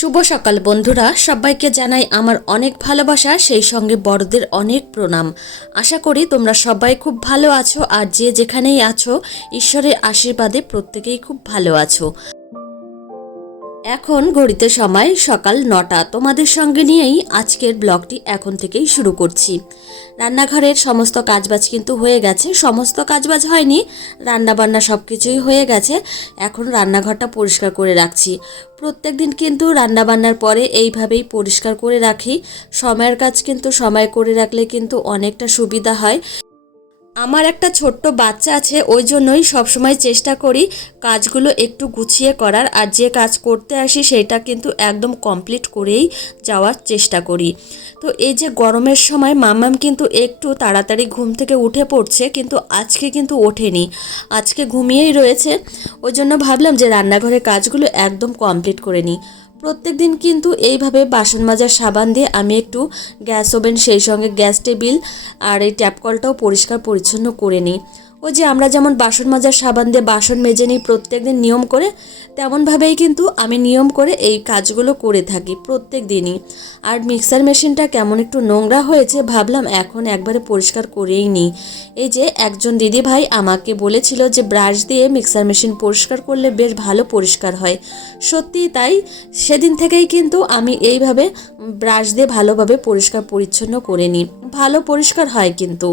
শুভ সকাল, বন্ধুরা। সবাইকে জানাই আমার অনেক ভালোবাসা, সেই সঙ্গে বড়দের অনেক প্রণাম। আশা করি তোমরা সবাই খুব ভালো আছো, আর যে যেখানেই আছো, ঈশ্বরের আশীর্বাদে প্রত্যেকেই খুব ভালো আছো। এখন ঘড়িতে সময় সকাল নটা। তোমাদের সঙ্গে নিয়েই আজকের ব্লগটি এখন থেকেই শুরু করছি। রান্নাঘরের সমস্ত কাজবাজ কিন্তু হয়ে গেছে। সমস্ত কাজবাজ হয়নি, রান্নাবান্না সব কিছুই হয়ে গেছে। এখন রান্নাঘরটা পরিষ্কার করে রাখছি। প্রত্যেক দিন কিন্তু রান্নাবান্নার পরে এইভাবেই পরিষ্কার করে রাখি। সময়ের কাজ কিন্তু সময় করে রাখলে কিন্তু অনেকটা সুবিধা হয়। আমার একটা ছোট্ট বাচ্চা আছে, ওই জন্যই সবসময় চেষ্টা করি কাজগুলো একটু গুছিয়ে করার। আর যে কাজ করতে আসি সেটা কিন্তু একদম কমপ্লিট করেই যাওয়ার চেষ্টা করি। তো এই যে গরমের সময় মাম্মাম কিন্তু একটু তাড়াতাড়ি ঘুম থেকে উঠে পড়ছে, কিন্তু আজকে কিন্তু ওঠেনি। আজকে ঘুমিয়েই রয়েছে। ওই জন্য ভাবলাম যে রান্নাঘরের কাজগুলো একদম কমপ্লিট করে নিই। প্রত্যেক দিন কিন্তু এইভাবে বাসন মাজার সাবান দিয়ে আমি একটু গ্যাস ওভেন, সেই সঙ্গে গ্যাস টেবিল আর এই ট্যাপ কলটাও পরিষ্কার পরিচ্ছন্ন করে নিই। ওই যে আমরা যেমন বাসন মাজার সাবান দিয়ে বাসন মেজে নিই প্রত্যেক দিন নিয়ম করে, তেমনভাবেই কিন্তু আমি নিয়ম করে এই কাজগুলো করে থাকি প্রত্যেক দিনই। আর মিক্সার মেশিনটা কেমন একটু নোংরা হয়েছে ভাবলাম এখন একবারে পরিষ্কার করেই নিই। এই যে একজন দিদি ভাই আমাকে বলেছিল যে ব্রাশ দিয়ে মিক্সার মেশিন পরিষ্কার করলে বেশ ভালো পরিষ্কার হয়। সত্যি তাই, সেদিন থেকেই কিন্তু আমি এইভাবে ব্রাশ দিয়ে ভালোভাবে পরিষ্কার পরিচ্ছন্ন করে নিই। ভালো পরিষ্কার হয় কিন্তু।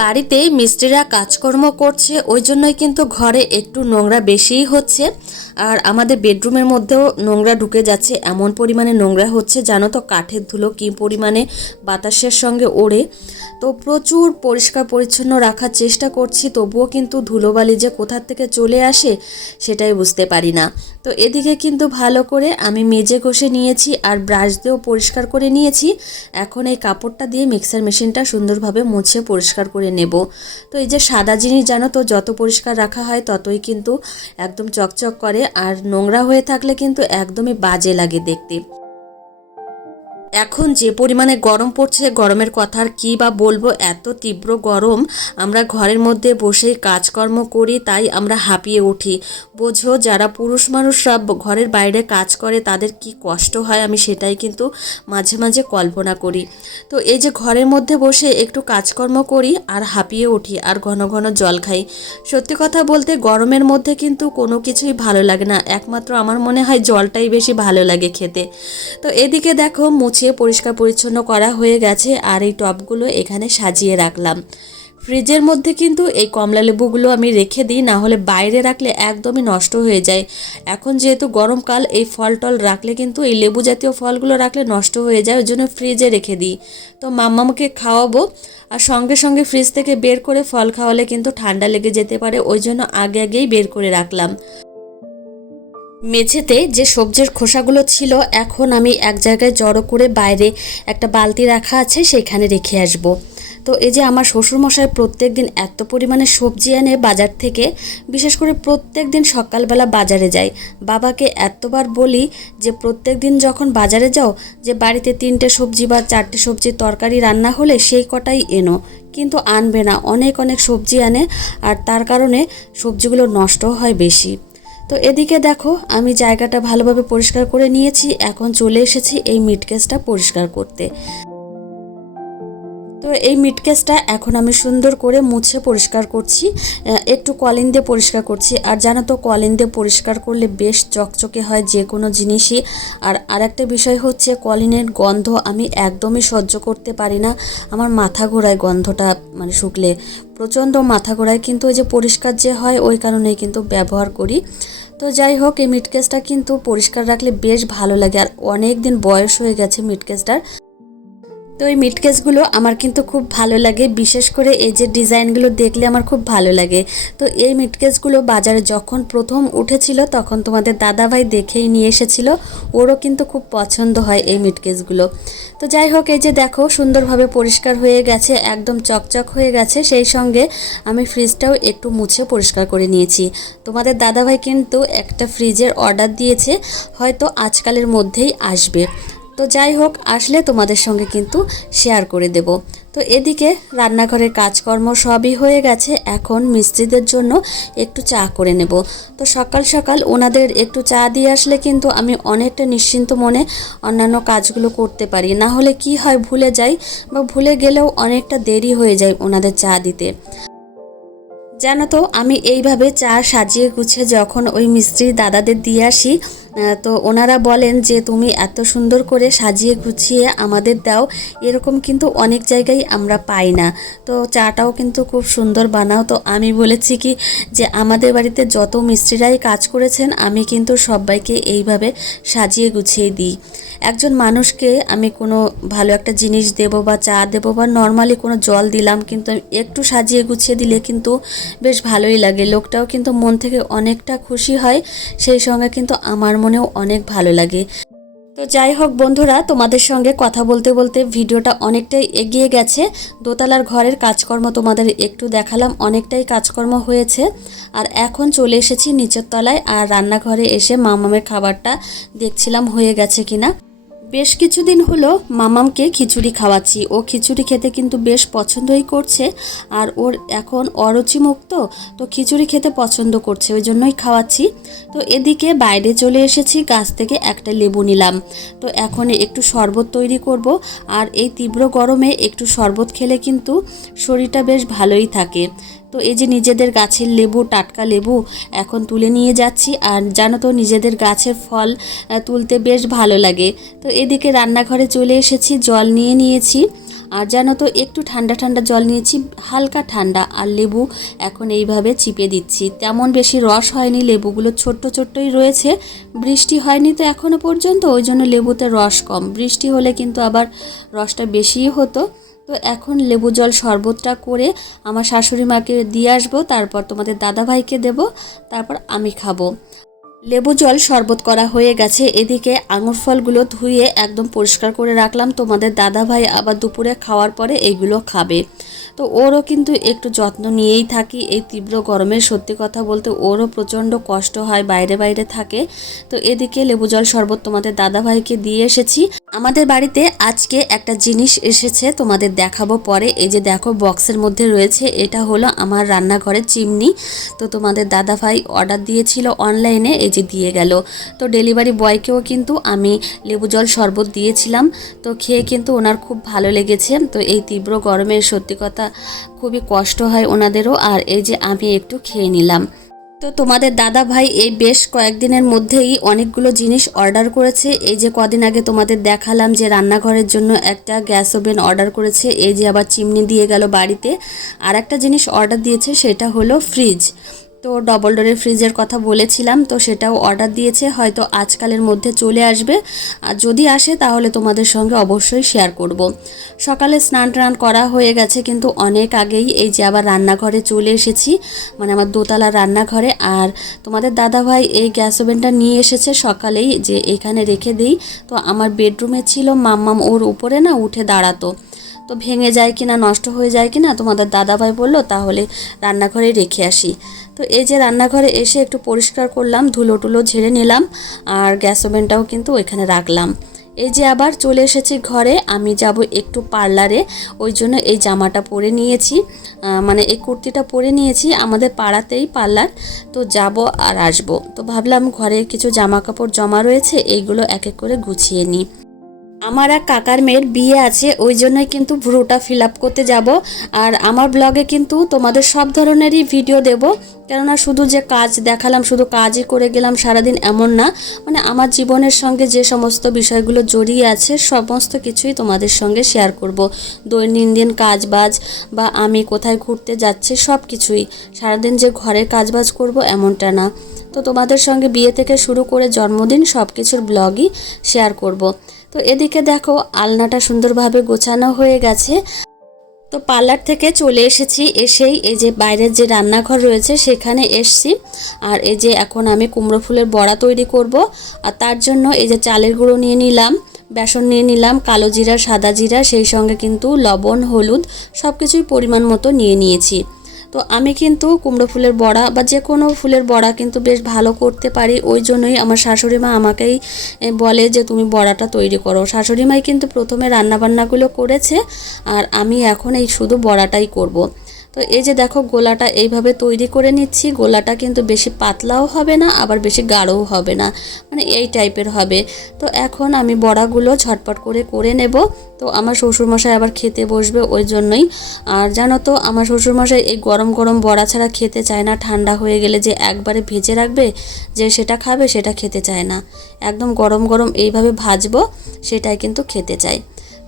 বাড়িতে মিস্ত্রিরা কাজকর্ম করছে, ওই জন্যই কিন্তু ঘরে একটু নোংরা বেশিই হচ্ছে। আর আমাদের বেডরুমের মধ্যেও নোংরা ঢুকে যাচ্ছে, এমন পরিমাণে নোংরা হচ্ছে, জানো তো কাঠের ধুলো কী পরিমাণে বাতাসের সঙ্গে ওড়ে। তো প্রচুর পরিষ্কার পরিচ্ছন্ন রাখার চেষ্টা করছি, তবুও কিন্তু ধুলোবালি যে কোথার থেকে চলে আসে সেটাই বুঝতে পারি না। তো এদিকে কিন্তু ভালো করে আমি মেজে ঘষে নিয়েছি আর ব্রাশ দিয়েও পরিষ্কার করে নিয়েছি। এখন এই কাপড়টা দিয়ে মিক্সার মেশিনটা সুন্দরভাবে মুছে পরিষ্কার করে নেব। তো এই যে সাদা জিনিস জানো তো, যত পরিষ্কার রাখা হয় ততই কিন্তু একদম চকচক করে। আর নোংরা হয়ে থাকলে কিন্তু একদমই বাজে লাগে দেখতে। এখন যে পরিমাণে গরম পড়ছে, গরমের কথা আর কী বা বলব? এত তীব্র গরম। আমরা ঘরের মধ্যে বসেই কাজকর্ম করি, তাই আমরা হাঁপিয়ে উঠি। বোঝো, যারা পুরুষ মানুষরা ঘরের বাইরে কাজ করে, তাদের কি কষ্ট হয় আমি সেটাই কিন্তু মাঝে মাঝে কল্পনা করি। তো এই যে ঘরের মধ্যে বসে একটু কাজকর্ম করি আর হাঁপিয়ে উঠি আর ঘন ঘন জল খাই। সত্যি কথা বলতে গরমের মধ্যে কিন্তু কোনো কিছুই ভালো লাগে না। একমাত্র আমার মনে হয় জলটাই বেশি ভালো লাগে খেতে। তো এদিকে দেখো, মুছে গুছিয়ে পরিষ্কার পরিচ্ছন্ন করা হয়ে গেছে আর এই টবগুলো এখানে সাজিয়ে রাখলাম। ফ্রিজের মধ্যে কিন্তু এই কমলা লেবুগুলো আমি রেখে দিই, না হলে বাইরে রাখলে একদমই নষ্ট হয়ে যায়। এখন যেহেতু গরমকাল, এই ফল টল রাখলে কিন্তু এই লেবু জাতীয় ফলগুলো রাখলে নষ্ট হয়ে যায়, ওই জন্য ফ্রিজে রেখে দিই। তো মাম্মামকে খাওয়াবো আর সঙ্গে সঙ্গে ফ্রিজ থেকে বের করে ফল খাওয়ালে কিন্তু ঠান্ডা লেগে যেতে পারে, ওই জন্য আগে আগেই বের করে রাখলাম। মেঝেতে যে সবজির খোসাগুলো ছিল, এখন আমি এক জায়গায় জড়ো করে বাইরে একটা বালতি রাখা আছে, সেইখানে রেখে আসব। তো এই যে আমার শ্বশুরমশাই প্রত্যেক দিন এত পরিমাণে সবজি আনে বাজার থেকে, বিশেষ করে প্রত্যেক দিন সকালবেলা বাজারে যাই বাবাকে এতবার বলি যে প্রত্যেক দিন যখন বাজারে যাও, যে বাড়িতে তিনটে সবজি বা চারটে সবজির তরকারি রান্না হলে সেই কটাই এনো। কিন্তু আনবে না, অনেক অনেক সবজি আনে, আর তার কারণে সবজিগুলো নষ্ট হয় বেশি। তো এদিকে দেখো, আমি জায়গাটা ভালোভাবে পরিষ্কার করে নিয়েছি। এখন চলে এসেছি এই মিট কেসটা পরিষ্কার করতে। তো এই মিট কেসটা এখন আমি সুন্দর করে মুছে পরিষ্কার করছি একটু কলিন দিয়ে পরিষ্কার করছি। আর জানো তো, কলিন দিয়ে পরিষ্কার করলে বেশ চকচকে হয় যে কোনো জিনিসই। আর আরেকটা বিষয় হচ্ছে, কলিনের গন্ধ আমি একদমই সহ্য করতে পারি না। আমার মাথা ঘোরায় গন্ধটা মানে শুকলে। প্রচণ্ড মাথা ঘোরায়, কিন্তু ওই যে পরিষ্কার যে হয়, ওই কারণেই কিন্তু ব্যবহার করি। তো যাই হোক, এই মিটকেসটা কিন্তু পরিষ্কার রাখলে বেশ ভালো লাগে। আর অনেক দিন বয়স হয়ে গেছে মিটকেসটার তো এই মিটকেসগুলো আমার কিন্তু খুব ভালো লাগে। বিশেষ করে এই যে ডিজাইনগুলো দেখলে আমার খুব ভালো লাগে। তো এই মিটকেসগুলো বাজারে যখন প্রথম উঠেছিল, তখন তোমাদের দাদাভাই দেখেই নিয়ে এসেছিল। ওরও কিন্তু খুব পছন্দ হয় এই মিটকেসগুলো তো যাই হোক, এই যে দেখো, সুন্দরভাবে পরিষ্কার হয়ে গেছে, একদম চকচক হয়ে গেছে। সেই সঙ্গে আমি ফ্রিজটাও একটু মুছে পরিষ্কার করে নিয়েছি। তোমাদের দাদাভাই কিন্তু একটা ফ্রিজের অর্ডার দিয়েছে, হয়তো আজকালের মধ্যেই আসবে। তো যাই হোক, আসলে তোমাদের সঙ্গে কিন্তু শেয়ার করে দেব। তো এদিকে রান্নাঘরের কাজকর্ম সবই হয়ে গেছে, এখন মিস্ত্রিদের জন্য একটু চা করে নেব। তো সকাল সকাল ওনাদের একটু চা দিয়ে আসলে কিন্তু আমি অনেকটা নিশ্চিন্ত মনে অন্যান্য কাজগুলো করতে পারি। না হলে কি হয়, ভুলে যাই বা ভুলে গেলেও অনেকটা দেরি হয়ে যায় ওনাদের চা দিতে। জানো তো, আমি এইভাবে চা সাজিয়ে গুছিয়ে যখন ওই মিস্ত্রি দাদাদের দিয়ে আসি তো ওনারা বলেন যে তুমি এত সুন্দর করে সাজিয়ে গুছিয়ে আমাদের দাও, এরকম কিন্তু অনেক জায়গায় আমরা পাই না। তো চাটাও কিন্তু খুব সুন্দর বানাও। তো আমি বলেছি কি যে আমাদের বাড়িতে যত মিস্ত্রিরাই কাজ করেছেন, আমি কিন্তু সবাইকে এইভাবে সাজিয়ে গুছিয়ে দিই। একজন মানুষকে আমি কোনো ভালো একটা জিনিস দেব বা চা দেবো বা নর্মালি কোনো জল দিলাম, কিন্তু একটু সাজিয়ে গুছিয়ে দিলে কিন্তু বেশ ভালোই লাগে। লোকটাও কিন্তু মন থেকে অনেকটা খুশি হয়, সেই সঙ্গে কিন্তু আমার মনেও অনেক ভালো লাগে। তো যাই হোক বন্ধুরা, তোমাদের সঙ্গে কথা বলতে বলতে ভিডিওটা অনেকটাই এগিয়ে গেছে। দোতলার ঘরের কাজকর্ম তোমাদের একটু দেখালাম, অনেকটাই কাজকর্ম হয়েছে। আর এখন চলে এসেছি নিচের তলায়, আর রান্নাঘরে এসে মামামের খাবারটা দেখছিলাম হয়ে গেছে কিনা। বেশ কিছুদিন হলো মামামকে খিচুড়ি খাওয়াচ্ছি। ও খিচুড়ি খেতে কিন্তু বেশ পছন্দই করছে আর ওর এখন অরুচিমুক্ত, তো খিচুড়ি খেতে পছন্দ করছে, ওই জন্যই খাওয়াচ্ছি। তো এদিকে বাইরে চলে এসেছি, গাছ থেকে একটা লেবু নিলাম। তো এখন একটু শরবত তৈরি করব আর এই তীব্র গরমে একটু শরবত খেলে কিন্তু শরীরটা বেশ ভালোই থাকে। তো এই যে নিজেদের গাছের লেবু, টাটকা লেবু এখন তুলে নিয়ে যাচ্ছি আর জানো তো নিজেদের গাছের ফল তুলতে বেশ ভালো লাগে। তো এদিকে রান্নাঘরে চলে এসেছি, জল নিয়ে নিয়েছি। আর জানো তো একটু ঠান্ডা ঠান্ডা জল নিয়েছি, হালকা ঠান্ডা আর লেবু এখন এইভাবে চিপে দিচ্ছি। তেমন বেশি রস হয়নি, লেবুগুলো ছোট্ট ছোট্টই রয়েছে, বৃষ্টি হয়নি তো এখনও পর্যন্ত, ওই জন্য লেবুতে রস কম। বৃষ্টি হলে কিন্তু আবার রসটা বেশিই হতো। তো এখন লেবু জল শরবতটা করে আমার শাশুড়ি মাকে দিয়ে আসব, তারপর তোমাদের দাদা ভাইকে দেব, তারপর আমি খাব। লেবু জল শরবত করা হয়ে গেছে, এদিকে আঙুর ফলগুলো ধুয়ে একদম পরিষ্কার করে রাখলাম। তোমাদের দাদা ভাই আবার দুপুরে খাওয়ার পরে এগুলো খাবে। তো ওরও কিন্তু একটু যত্ন নিয়েই থাকি। এই তীব্র গরমের সত্যি কথা বলতে ওরও প্রচণ্ড কষ্ট হয়, বাইরে বাইরে থাকে। তো এদিকে লেবু জল শরবত তোমাদের দাদা ভাইকে দিয়ে এসেছি। আমাদের বাড়িতে আজকে একটা জিনিস এসেছে, তোমাদের দেখাবো পরে। এই যে দেখো, বক্সের মধ্যে রয়েছে, এটা হলো আমার রান্নাঘরের চিমনি। তো তোমাদের দাদা ভাই অর্ডার দিয়েছিল অনলাইনে, এই যে দিয়ে গেল। তো ডেলিভারি বয়কেও কিন্তু আমি লেবু জল শরবত দিয়েছিলাম। তো খেয়ে কিন্তু ওনার খুব ভালো লেগেছে। তো এই তীব্র গরমের সত্যি কথা খুবই কষ্ট হয় ওনাদেরও, আর এই যে আমি একটু খেয়ে নিলাম। তো তোমাদের দাদা ভাই এই বেশ কয়েকদিনের মধ্যেই অনেকগুলো জিনিস অর্ডার করেছে। এই যে কদিন আগে তোমাদের দেখালাম যে রান্নাঘরের জন্য একটা গ্যাস ওভেন অর্ডার করেছে, এই যে আবার চিমনি দিয়ে গেল বাড়িতে। আর একটা জিনিস অর্ডার দিয়েছে, সেটা হলো ফ্রিজ তো ডবল ডোরের ফ্রিজের কথা বলেছিলাম, তো সেটাও অর্ডার দিয়েছে, হয়তো আজকালের মধ্যে চলে আসবে। আর যদি আসে, তাহলে তোমাদের সঙ্গে অবশ্যই শেয়ার করব। সকালে স্নান টান করা হয়ে গেছে, কিন্তু অনেক আগেই এই যে আবার রান্নাঘরে চলে এসেছি মানে আমার দোতলা রান্নাঘরে। আর তোমাদের দাদাভাই এই গ্যাস ওভেনটা নিয়ে এসেছে সকালেই, যে এখানে রেখে দিই। তো আমার বেডরুমে ছিল মাম্মাম, ওর উপরে না উঠে দাঁড়াতো। তো ভেঙে যায় কিনা, নষ্ট হয়ে যায় কিনা তোমাদের দাদাভাই বলল, তাহলে রান্নাঘরে রেখে আসি। তো এই যে রান্নাঘরে এসে একটু পরিষ্কার করলাম ধুলো টুলো ঝেড়ে নিলাম আর গ্যাস ওভেনটাও কিন্তু ওইখানে রাখলাম। এই যে আবার চলে এসেছি ঘরে, আমি যাব একটু পার্লারে, ওই জন্য এই জামাটা পরে নিয়েছি। মানে এই কুর্তিটা পরে নিয়েছি, আমাদের পাড়াতেই পার্লার, তো যাব আর আসব। তো ভাবলাম ঘরে কিছু জামা কাপড় জমা রয়েছে, এইগুলো এক এক করে গুছিয়ে নিই। আমার এক কাকার মেয়ের বিয়ে আছে, ওই জন্যই কিন্তু ভ্রুটা ফিল আপ করতে যাব। আর আমার ব্লগে কিন্তু তোমাদের সব ধরনেরই ভিডিও দেব। কেননা শুধু যে কাজ দেখালাম, শুধু কাজই করে গেলাম সারাদিন এমন না। মানে আমার জীবনের সঙ্গে যে সমস্ত বিষয়গুলো জড়িয়ে আছে, সমস্ত কিছুই তোমাদের সঙ্গে শেয়ার করব। দৈনন্দিন কাজ বাজ বা আমি কোথায় ঘুরতে যাচ্ছি, সব কিছুই। সারাদিন যে ঘরের কাজ বাজ করব এমনটা না। তো তোমাদের সঙ্গে বিয়ে থেকে শুরু করে জন্মদিন সব কিছুর ব্লগই শেয়ার করব। তো এদিকে দেখো আলনাটা সুন্দরভাবে গোছানো হয়ে গেছে। তো পার্লার থেকে চলে এসেছি, এসেই এই যে বাইরের যে রান্নাঘর রয়েছে সেখানে এসছি। আর এই যে এখন আমি কুমড়ো ফুলের বড়া তৈরি করব, আর তার জন্য এই যে চালের গুঁড়ো নিয়ে নিলাম, বেসন নিয়ে নিলাম, কালো জিরা, সাদা জিরা, সেই সঙ্গে কিন্তু লবণ, হলুদ সব কিছুই পরিমাণ মতো নিয়ে নিয়েছি। তো আমি কিন্তু কুমড়ো ফুলের বড়া বা যে কোনো ফুলের বড়া কিন্তু বেশ ভালো করতে পারি ওই জন্যই আমার শাশুড়ি মা আমাকেই বলে যে তুমি বড়াটা তৈরি করো শাশুড়ি মাই কিন্তু প্রথমে রান্নাবান্নাগুলো করেছে আর আমি এখন এই শুধু বড়াটাই করব। তো এই যে দেখো গোলাটা এইভাবে তৈরি করে নিচ্ছি, গোলাটা কিন্তু বেশি পাতলাও হবে না, আবার বেশি গাঢ়ও হবে না মানে এই টাইপের হবে। তো এখন আমি বড়াগুলো ঝটপট করে করে নেব। তো আমার শ্বশুরমশাই আবার খেতে বসবে ওই জন্যই। আর জানো তো, আমার শ্বশুরমশাই এই গরম গরম বড়া ছাড়া খেতে চায় না, ঠান্ডা হয়ে গেলে যে একবারে ভেজে রাখবে, যে সেটা খাবে সেটা খেতে চায় না। একদম গরম গরম এইভাবে ভাজবো, সেটাই কিন্তু খেতে চায়।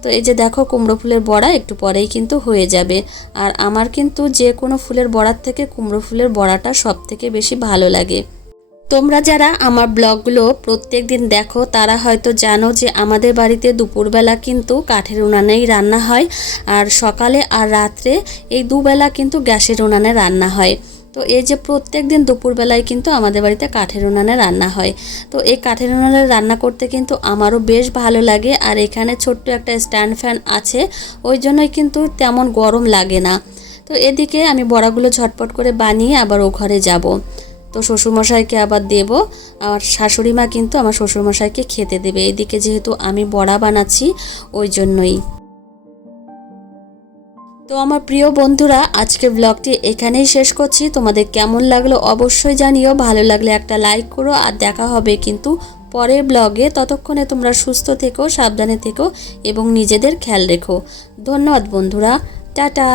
তো এই যে দেখো কুমড়ো ফুলের বড়া একটু পরেই কিন্তু হয়ে যাবে। আর আমার কিন্তু যে কোনো ফুলের বড়ার থেকে কুমড়ো ফুলের বড়াটা সব থেকে বেশি ভালো লাগে। তোমরা যারা আমার ব্লগগুলো প্রত্যেক দিন দেখো, তারা হয়তো জানো যে আমাদের বাড়িতে দুপুরবেলা কিন্তু কাঠের উনানেই রান্না হয়। আর সকালে আর রাত্রে এই দুবেলা কিন্তু গ্যাসের উনানে রান্না হয়। তো এই যে প্রত্যেক দিন দুপুরবেলায় কিন্তু আমাদের বাড়িতে কাঠের উনানে রান্না হয়। তো এই কাঠের উনানে রান্না করতে কিন্তু আমারও বেশ ভালো লাগে আর এখানে ছোট্ট একটা স্ট্যান্ড ফ্যান আছে, ওই জন্যই কিন্তু তেমন গরম লাগে না। তো এদিকে আমি বড়াগুলো ঝটপট করে বানিয়ে আবার ও ঘরে যাব। তো শ্বশুরমশাইকে আবার দেব, আর শাশুড়ি মা কিন্তু আমার শ্বশুরমশাইকে খেতে দেবে। এদিকে যেহেতু আমি বড়া বানাচ্ছি, ওই জন্যই। তো আমার প্রিয় বন্ধুরা, আজকের ব্লগটি এখানেই শেষ করছি। তোমাদের কেমন লাগল অবশ্যই জানিও। ভালো লাগলে একটা লাইক করো আর দেখা হবে কিন্তু পরের ব্লগে ততক্ষণে তোমরা সুস্থ থেকো, সাবধানে থেকো এবং নিজেদের খেয়াল রেখো। ধন্যবাদ বন্ধুরা। টাটা।